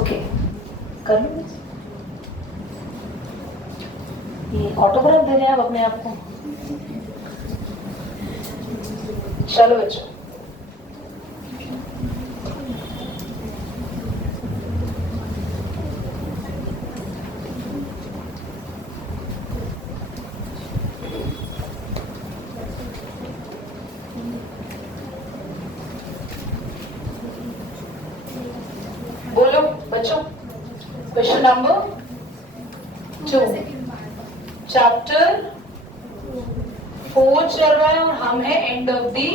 Okay कर लो। ये autograph दे रहे हैं आप अपने आप को। चलो बच्चों, बोलो बच्चों। क्वेश्चन नंबर 2, चैप्टर 4 चल रहा है और हम है end of the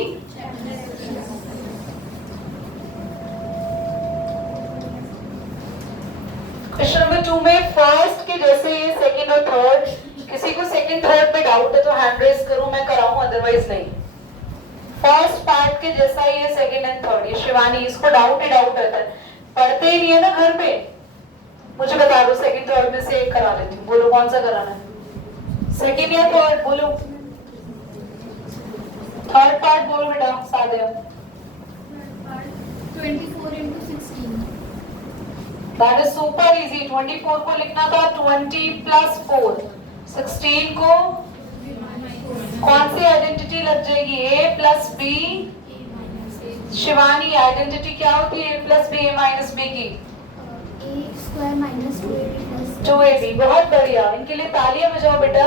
question number 2 में फर्स्ट के जैसे सेकंड और थर्ड, किसी को सेकंड थर्ड पे डाउट है तो हैंड रेज करो, मैं कराऊं, अदरवाइज नहीं। फर्स्ट पार्ट के जैसा ही है सेकंड एंड थर्ड। ये शिवानी, इसको डाउट ही डाउट रहता है, पढ़ते ही नहीं है ना घर पे। मुझे बता दो सेकंड थर्ड में से एक करा लेती हूँ, बोलो कौन सा कराना है, सेकंड या थर्ड? बोलो थर्ड पार्ट बोलो बेटा। Sadia 24 into 16। That is super easy. 24 को लिखना था 20 प्लस 4, 16 को कौन सी आइडेंटिटी लग जाएगी? a plus b। Shivani identity क्या होती है a plus b, a minus b की? a square minus 2ab plus 2ab। बहुत बढ़िया, इनके लिए तालियां बजाओ बेटा।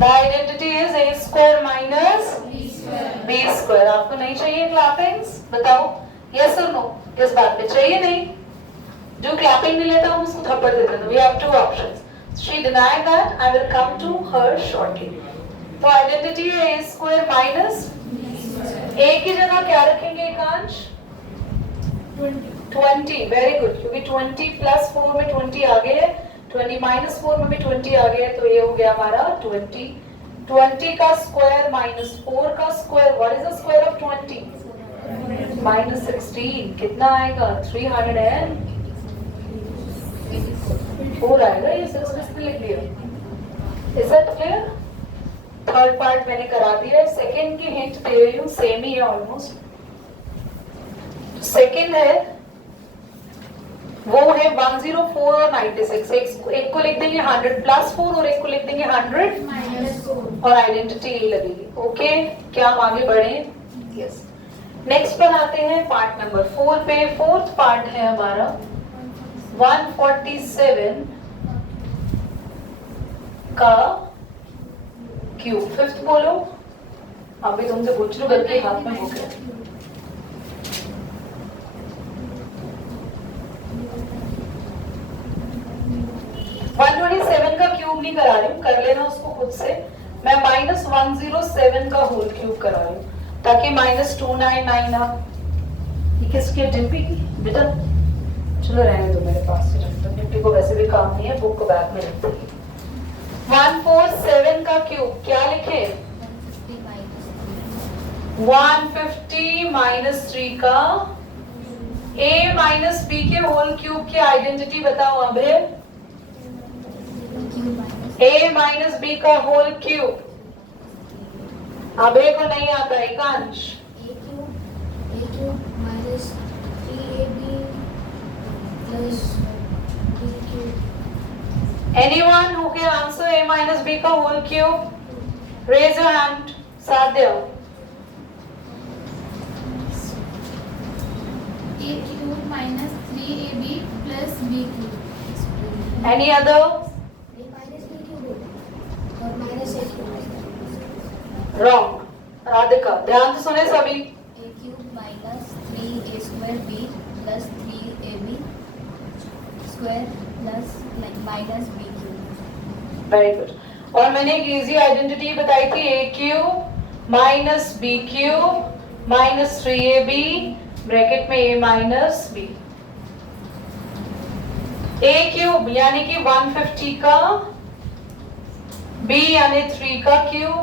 The identity is a square minus b square। आपको नहीं चाहिए क्लैपिंग्स? बताओ yes or no। इस बात पे चाहिए नहीं, जो क्लैपिंग नहीं लेता हम उसको थप्पड़ देते हैं। We have two options। She denied that, I will come to her shortly। तो आइडेंटिटी है a square minus a की जगह क्या रखेंगे एकांश? 20। वेरी गुड, क्योंकि 20 प्लस 4 में 20 आ गए, 20 माइनस 4 में भी 20 आ गए, तो ये हो गया हमारा 20। 20 का स्क्वायर माइनस 4 का square, what is the square of 20? Minus 16। कितना आएगा? 304 आएगा। ये 6 में लिख लिया। Is that clear? Third part मैंने करा दिया है, सेकंड की हिंट दे रही हूँ, सेम ही है ऑलमोस्ट। सेकंड है वो है 104 और 96। एक को लिख देंगे 100 प्लस 4 और एक को लिख देंगे 100 माइनस 4 और आइडेंटिटी यही लगेगी। ओके, क्या हम आगे बढ़े? यस। नेक्स्ट पर आते हैं पार्ट नंबर 4 पे। फोर्थ पार्ट है हमारा 147 का क्यूब। फिफ्थ बोलो। अभी तुमसे पूछ लो, बल्कि हाथ में हो गया। 127 का क्यूब नहीं करा रही हूँ, कर लेना उसको खुद से। मैं -107 का होल क्यूब करा रही हूँ ताकि -299 आ। ये किसकी है? डिम्पी की बेटा। चलो रहने दो मेरे पास, डिम्पी को वैसे भी काम नहीं है, बुक को बैग में रख देगी। 147 का क्यूब क्या लिखे? 150 माइनस 3 का a माइनस b के होल क्यूब की आइडेंटिटी बताओ। अब है a माइनस b का होल क्यूब। अब a को नहीं आता एकांश। a cube minus 3ab plus b cube. Anyone who can answer a minus b का whole cube? Raise your hand. Sadhya. a cube minus 3ab plus b cube. Any other? a minus b cube और minus a cube. Wrong। Radhika, ध्यान से सुने सभी। a cube minus 3a square b plus 3ab square plus minus b cube. Very good. और मैंने एक easy identity बताई थी, a cube minus b cube minus 3ab bracket में a minus b। a cube यानी कि 150 का, b यानी 3 का क्यूब,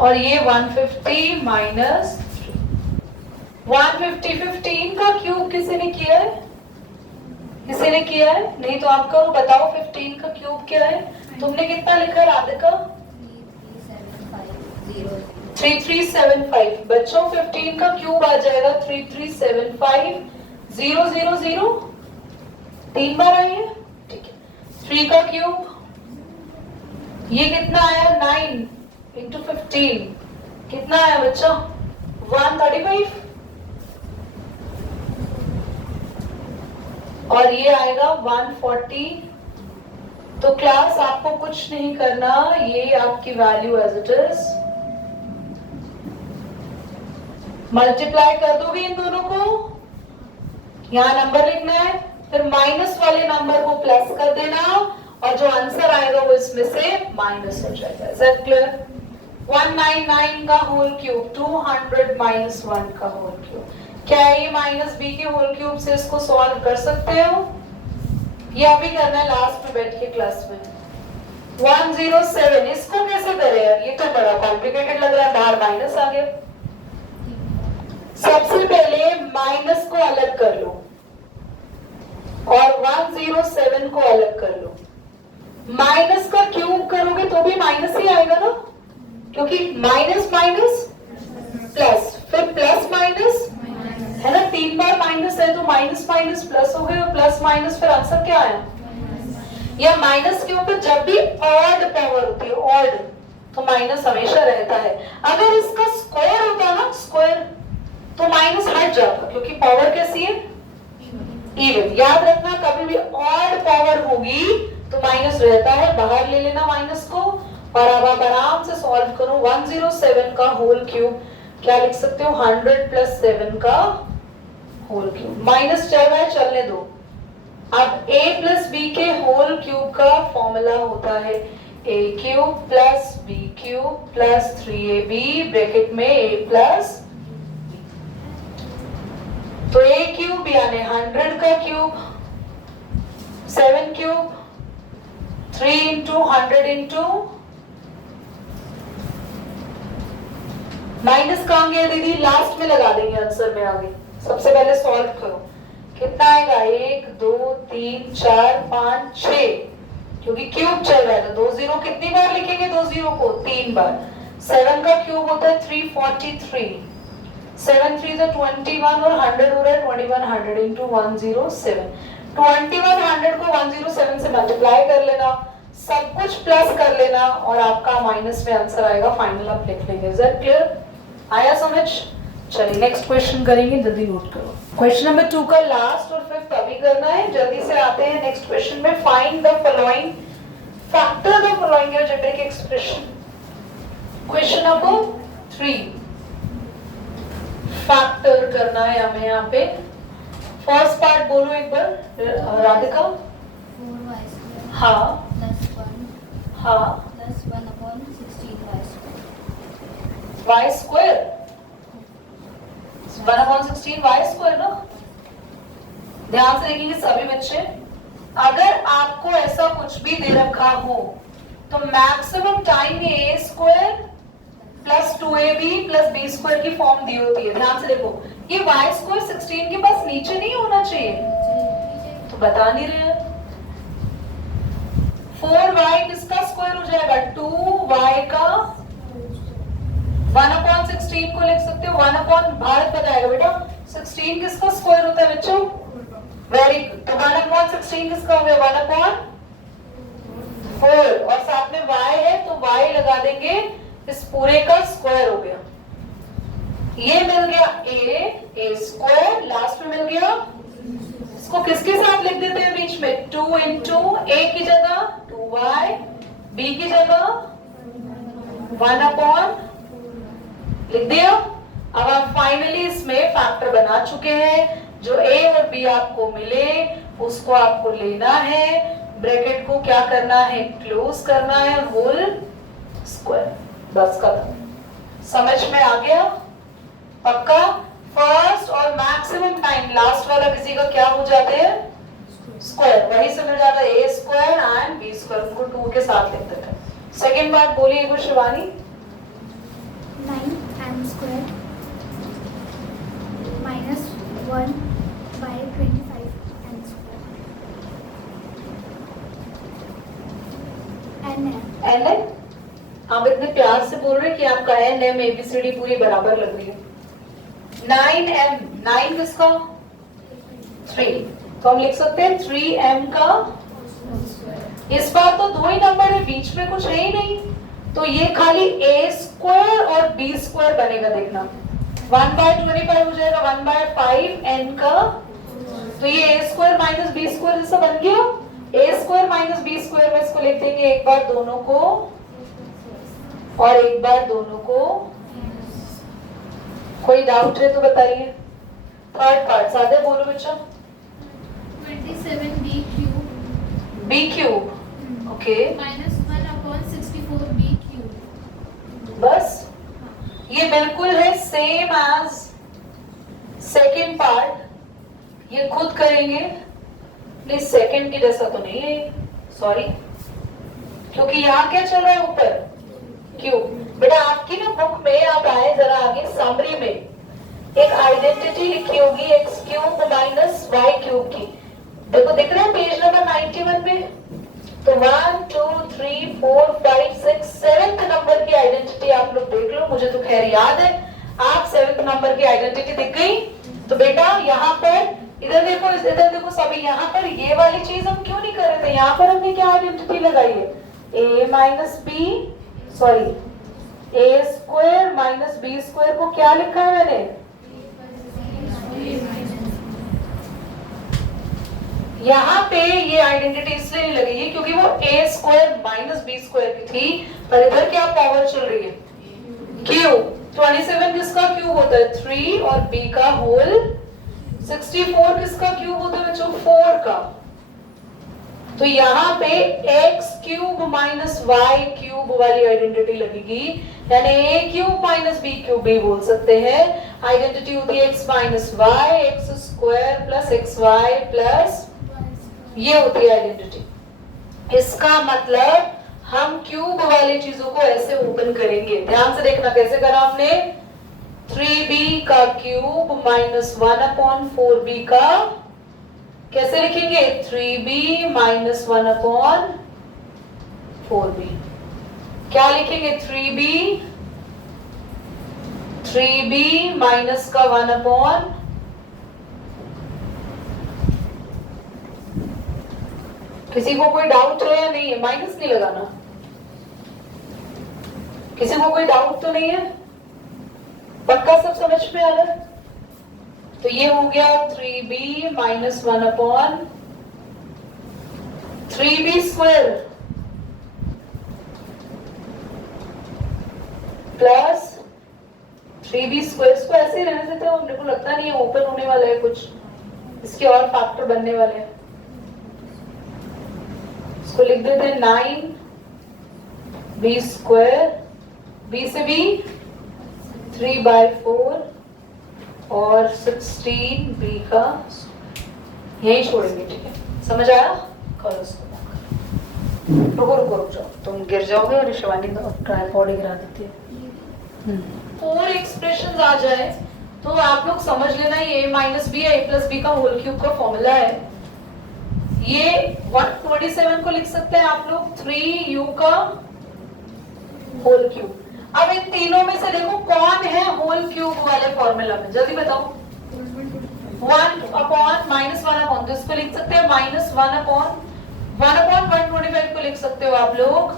और ये 150 माइनस 150। 15 का क्यूब किसी ने किया है? किसी ने किया है? नहीं तो आप करो, बताओ 15 का क्यूब क्या है? तुमने कितना लिखा राधिका? 3375 बच्चों 15 का क्यूब आ जाएगा 3375 0 0 0 3 बार आई है, ठीक है। 3 का क्यूब ये कितना आया 9 इंटू 15 कितना आया बच्चा 135 और ये आएगा 140। तो क्लास आपको कुछ नहीं करना, ये आपकी value as it is multiply कर दोगे इन दोनों को, यहाँ नंबर लिखना है, फिर माइनस वाले नंबर को प्लस कर देना और जो आंसर आएगा वो इसमें से माइनस हो जाएगा। Is that clear? 199 का होल क्यूब 200 माइनस 1 का होल क्यूब, क्या ये माइनस बी के होल क्यूब से इसको सॉल्व कर सकते हो? ये अभी करना है लास्ट में बैठ के क्लास में। 107 इसको कैसे करें यार, ये तो बड़ा कॉम्प्लिकेटेड लग रहा है, बाहर माइनस आ गया। सबसे पहले माइनस को अलग कर लो और 107 को अलग कर लो। माइनस का क्यूब करोगे तो भी माइनस ही आएगा ना, क्योंकि माइनस माइनस प्लस, फिर प्लस माइनस है ना, 3 बार माइनस है तो माइनस माइनस प्लस हो गए और प्लस माइनस फिर आंसर क्या आया। या माइनस के ऊपर जब भी ऑड पावर होती है ऑड तो माइनस हमेशा रहता है। अगर इसका स्क्वायर होता ना स्क्वायर तो माइनस हट जाता, क्योंकि पावर कैसी है इवन। याद रखना कभी भी ऑड पावर होगी तो माइनस रहता है, बाहर ले लेना माइनस को और अब आप आराम से सॉल्व करो। 107 का होल क्यूब क्या लिख सकते हो 100 प्लस 7 का होल क्यूब, माइनस चल रहा है चलने दो। अब a प्लस बी के होल क्यूब का फॉर्मूला होता है a cube plus b cube plus 3ab bracket में a प्लस b। तो a क्यूब यानी 100 का cube 7 cube 3 into 100 into minus कहां गया दीदी, लास्ट में लगा देंगे आंसर में आगे। सबसे पहले सॉल्व करो, कितना आएगा 1 2 3 4 5 6, क्योंकि क्यूब चल रहा है तो 2 जीरो कितनी बार लिखेंगे 2 जीरो को 3 बार। 7 का क्यूब होता है 343, 7 3 तो 21 और 100 हो रहा है 2100 इंटू 107। 2100 को 107 से मल्टीप्लाई कर लेना, सब कुछ प्लस कर लेना और आपका माइनस में आंसर आएगा, फाइनल आप लिख लेंगे। Is that clear? आया समझ? चलिए नेक्स्ट क्वेश्चन करेंगे, जल्दी नोट करो। क्वेश्चन नंबर 2 का लास्ट और फिफ्थ अभी करना है, जल्दी से आते हैं नेक्स्ट क्वेश्चन में। Find the following factor the following algebraic expression. Question number 3 factor करना है हमें यहाँ पे। फर्स्ट पार्ट बोलो एक बार राधिका। 4y² हाँ प्लस 1 हाँ plus 1/16y²। y square 1/16 y square ना। ध्यान से देखेंगे सभी बच्चे, अगर आपको ऐसा कुछ भी दे रखा हो तो मैक्सिमम टाइम ये a square plus 2ab plus b square की फॉर्म दी होती है। ध्यान से देखो, ये y स्क्वायर 16 के पास नीचे नहीं होना चाहिए, तो बता नहीं रहे। 4y किसका स्क्वायर हो जाएगा 2y का 1/16 को लिख सकते हो 1/ भारत बताएगा बेटा 16 किसका स्क्वायर होता है बच्चों, वेरी गुड। तो 1/16 किसका हो गया 1/4 और साथ में y है तो y लगा देंगे, इस पूरे का स्क्वायर हो गया। ये मिल गया a स्क्वायर, लास्ट में मिल गया, इसको किसके साथ लिख देते हैं बीच में 2 इंटू a की जगह 2y, b की जगह 1/ लिख दिया। अब आप फाइनली इसमें फैक्टर बना चुके हैं, जो a और b आपको मिले उसको आपको लेना है, ब्रैकेट को क्या करना है क्लोज करना है, होल स्क्वायर, बस खत्म। समझ में आ गया पक्का? फर्स्ट और मैक्सिमम टाइम लास्ट वाला किसी का क्या हो जाते हैं स्क्वायर, वही से मिल जाता है a square and b square, उनको 2 के साथ लिख देते हैं। सेकंड बात बोलिए एक बार Shivani. 9m² minus 1/25m²। n है ln आप इतने प्यार से बोल रहे हैं कि आपका एन एम एबीसीडी पूरी बराबर लग रही है। 9m, 9 किसका? 3, तो हम लिख सकते हैं 3m का। इस बार तो दो ही नंबर है, बीच में कुछ है ही नहीं, तो ये खाली a स्क्वायर और b स्क्वायर बनेगा। देखना 1/25 हो जाएगा 1/5 n का, तो ये a square minus b square जैसा बन गया। a square minus b square में इसको लिख देंगे एक बार दोनों को और एक बार दोनों को। कोई डाउट है तो बताइए। थर्ड पार्ट सादे बोलो बच्चा। 27b cube b cube, okay, minus 1/64 b cube। बस ये बिल्कुल है सेम एज सेकेंड पार्ट। ये खुद करेंगे प्लीज, सेकेंड के जैसा तो नहीं है, सॉरी, क्योंकि यहाँ क्या चल रहा है ऊपर क्यूब। बेटा आपकी ना बुक में आप आए जरा आगे, समरी में एक आइडेंटिटी लिखी होगी x cube minus y cube की। देखो दिख रहा है पेज नंबर 91 में, तो 1 2 3 4 5 6 7th नंबर की आइडेंटिटी आप लोग देख लो। मुझे तो खैर याद है, आप 7th नंबर की आइडेंटिटी दिख गई। तो बेटा यहाँ पर इधर देखो सभी, यहाँ पर ये वाली चीज हम क्यों नहीं कर रहे थे? यहाँ पर हमने क्या आइडेंटिटी लगाई है? a minus b, sorry a square minus b square को क्या लिखा है मैंने? यहाँ पे ये आइडेंटिटी इसलिए नहीं लगी है क्योंकि वो a square minus b square की थी, पर इधर क्या पावर चल रही है? क्यूब। 27 किसका क्यूब होता है? 3, और b का होल 64 किसका क्यूब होता है बच्चों? 4 का। तो यहाँ पे x cube minus y cube वाली आइडेंटिटी लगेगी, यानी a cube minus b cube भी बोल सकते हैं। आइडेंटिटी होती है x minus y, x square plus x y plus, ये होती है आइडेंटिटी। इसका मतलब हम क्यूब वाली चीजों को ऐसे ओपन करेंगे। ध्यान से देखना कैसे करा हमने। 3b का क्यूब माइनस 1/4b का कैसे लिखेंगे? 3b minus 1/4b। क्या लिखेंगे? 3b माइनस का 1/, किसी को कोई डाउट है या नहीं है? माइनस नहीं लगाना। किसी को कोई डाउट तो नहीं है? पक्का सब समझ में आ रहा है? तो ये हो गया 3b minus 1/3b square plus 3b square. इसको ऐसे ही रहने देते हैं, मेरे को लगता नहीं है ओपन होने वाला है कुछ, इसके और फैक्टर बनने वाले हैं। इसको लिख देते हैं 9b स्क्वायर, b से b 3/4 और 16b का यही छोड़ेंगे, ठीक है? समझ आया? करो इसको। रुको जाओ, तुम गिर जाओगे और शिवानी तो ट्राइपॉड ही गिरा देती है। और एक्सप्रेशन आ जाए तो आप लोग समझ लेना, ये a माइनस बी है, a प्लस बी का होल क्यूब का फॉर्मूला है। ये 127 को लिख सकते हैं आप लोग 3u का होल क्यूब। अब इन तीनों में से देखो कौन है होल क्यूब वाले फॉर्मूला में, जल्दी बताओ। 1/-1/, तो इसको लिख सकते हैं -1/1/125 को लिख सकते हो आप लोग,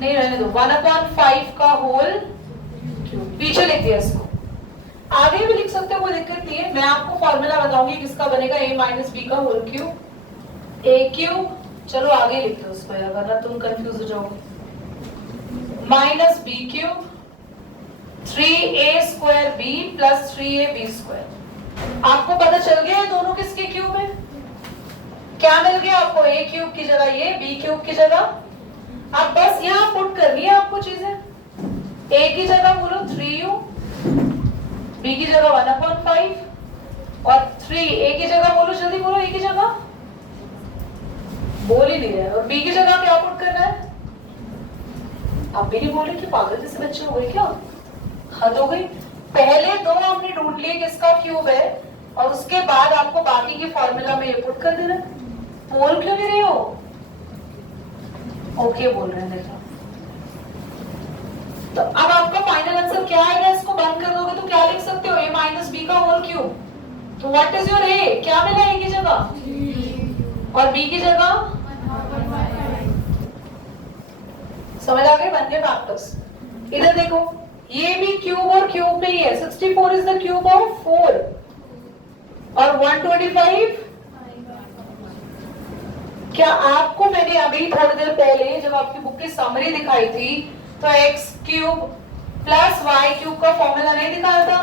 नहीं रहने दो, 1/5 का होल क्यूब। पीछे लिख दिया इसको, आगे भी लिख सकते हो, कोई दिक्कत नहीं है। मैं आपको फॉर्मूला बताऊंगी किसका बनेगा, a माइनस बी का होल क्यूब, a क्यूब। चलो आगे लिख दो उसको यार, वरना तुम कंफ्यूज हो जाओगे। Minus b cube 3a square b plus 3ab square. आपको पता चल गया है दोनों किसके क्यूब है? क्या मिल गया आपको? a क्यूब की जगह ये, b क्यूब की जगह। अब बस यहाँ पुट करनी है आपको चीजें। a की जगह बोलो 3u, b की जगह 1/5 और 3a की जगह बोलो, जल्दी बोलो, a की जगह बोल ही नहीं रहे, और b की जगह क्या पुट करना है? आप भी नहीं बोल रहे कि पागल जैसे बच्चे हो गए क्या? हद हो गई। पहले दो हमने ढूंढ लिए किसका क्यूब है, और उसके बाद आपको बाकी के फॉर्मूला में ये पुट कर देना। बोल क्यों नहीं रहे हो? ओके बोल रहे हैं, देखो तो अब आपका फाइनल आंसर क्या आएगा? इसको बंद कर दोगे तो क्या लिख सकते हो? a माइनस बी का होल क्यूब। तो व्हाट इज योर a? क्या मिला a की जगह और b की जगह? समझ आ गए? बन गए फैक्टर्स। इधर देखो, ये भी क्यूब और क्यूब में ही है। 64 इज द क्यूब ऑफ 4 और 125। क्या आपको मैंने अभी थोड़ी देर पहले जब आपकी बुक की समरी दिखाई थी तो x cube plus y cube का फॉर्मूला नहीं दिखाया था?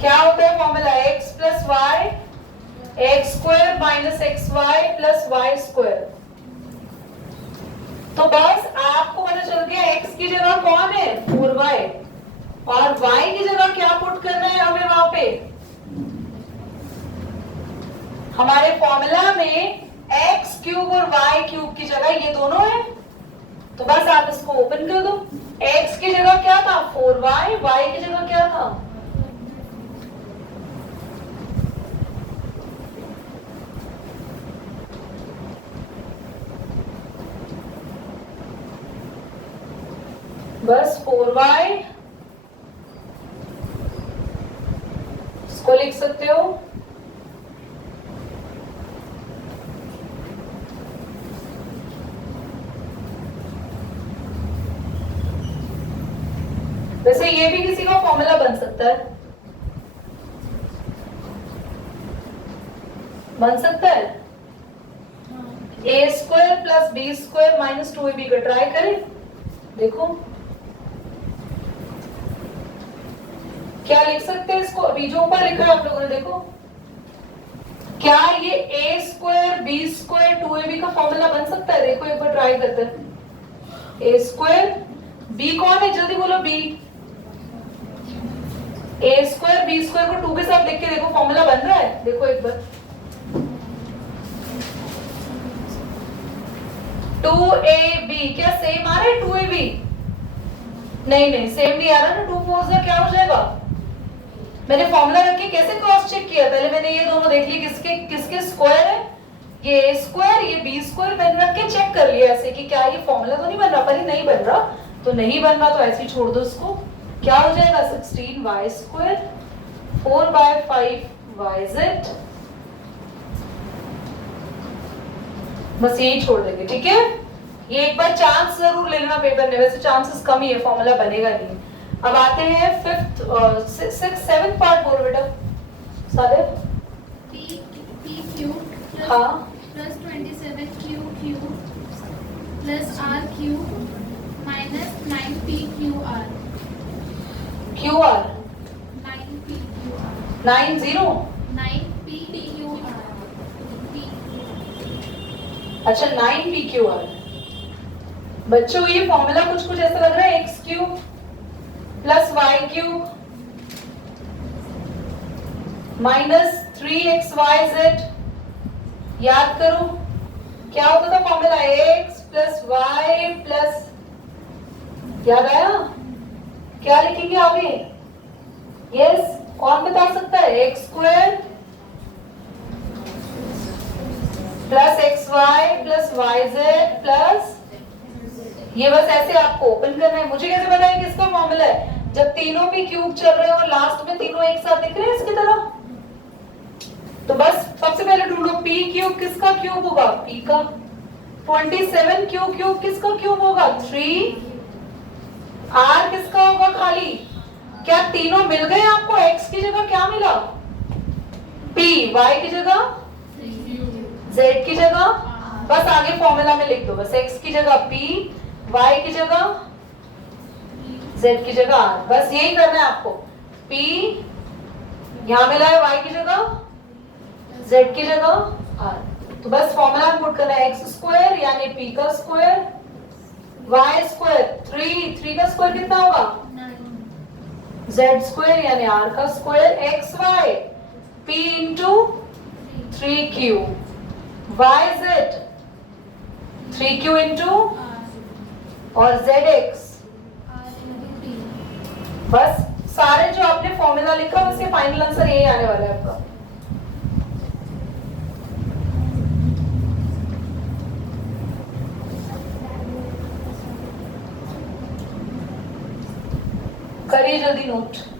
क्या होता है formula? x plus y x square minus x y plus y square. तो बस आपको पता चल गया x की जगह कौन है? 4y और y की जगह क्या पुट करना है हमें वहां पे? हमारे फॉर्मूला में x क्यूब और y क्यूब की जगह ये दोनों है। तो बस आप इसको ओपन कर दो। x की जगह क्या था? 4y, y की जगह क्या था? बस 4y इसको लिख सकते हो। वैसे ये भी किसी का फॉर्मूला बन सकता है, बन सकता है। A square plus b square minus 2ab का ट्राई करें, देखो क्या लिख सकते हैं इसको। अभी जो ऊपर लिखा है आप लोगों ने देखो, क्या ये ए स्क्वायर बी स्क्वायर 2ab का फॉर्मूला बन सकता है? देखो एक बार ट्राई करते हैं। ए स्क्वायर, बी कौन है? जल्दी बोलो बी। ए स्क्वायर बी स्क्वायर को 2 के साथ देख के देखो फॉर्मूला बन रहा है? देखो एक बार। 2ab क्या सेम आ रहा है? 2ab नहीं नहीं सेम नहीं आ रहा ना। 2 4 से क्या हो जाएगा? मैंने फॉर्मूला रख के कैसे क्रॉस चेक किया? पहले मैंने ये दोनों देख ली किसके किसके स्क्वायर है। ये ए स्क्वायर ये बी स्क्वायर मैंने रख के चेक कर लिया ऐसे कि क्या ये फॉर्मूला तो नहीं बन रहा। पर ये नहीं बन रहा तो नहीं बन रहा तो ऐसे ही छोड़ दो इसको। क्या हो जाएगा? 16y square 4/5yz। बस यही छोड़ देंगे, ठीक है। ये एक बार चांस जरूर ले लेना पेपर में, वैसे चांसेस कम ही है, फॉर्मूला बनेगा नहीं। अब आते हैं 5th 6th 7th पार्ट। बोलो बेटा सारे। p क्यूब हाँ plus 27q cube plus r cube minus 9p qr। QR 9p qr 90 9p qr अच्छा 9pqr। बच्चों ये फॉर्मूला कुछ कुछ ऐसा लग रहा है x cube plus y cube minus 3xyz। याद करो क्या होता था फॉर्मूला? x प्लस वाई प्लस, याद आया? क्या लिखेंगे आगे? यस कौन बता सकता है? X square plus x y plus y z plus, ये बस ऐसे आपको ओपन करना है। मुझे कैसे पता है किसका फॉर्मूला है? जब तीनों भी क्यूब चल रहे हो और लास्ट में तीनों एक साथ दिख रहे हैं इसकी तरह, तो बस सबसे पहले ढूंढो p क्यूब किसका क्यूब होगा? p का। 27 क्यूब किसका क्यूब होगा? 3। r किसका होगा खाली? क्या तीनों मिल गए आपको? x की जगह क्या मिला? p, y की जगह z की जगह, बस आगे फॉर्मूला में लिख दो। बस x की जगह p, y की जगह z की जगह r, बस यही करना है आपको। p यहां मिला है, y की जगह z की जगह r, तो बस फॉर्मूला में पुट करना है। x स्क्वायर यानी p का स्क्वायर, y स्क्वायर 3 का स्क्वायर कितना होगा? z स्क्वायर यानी r का square, x y p into 3q, y z 3q into और z x। बस सारे जो आपने फॉर्मूला लिखा उसके फाइनल आंसर यही आने वाला है आपका। करिए जल्दी नोट।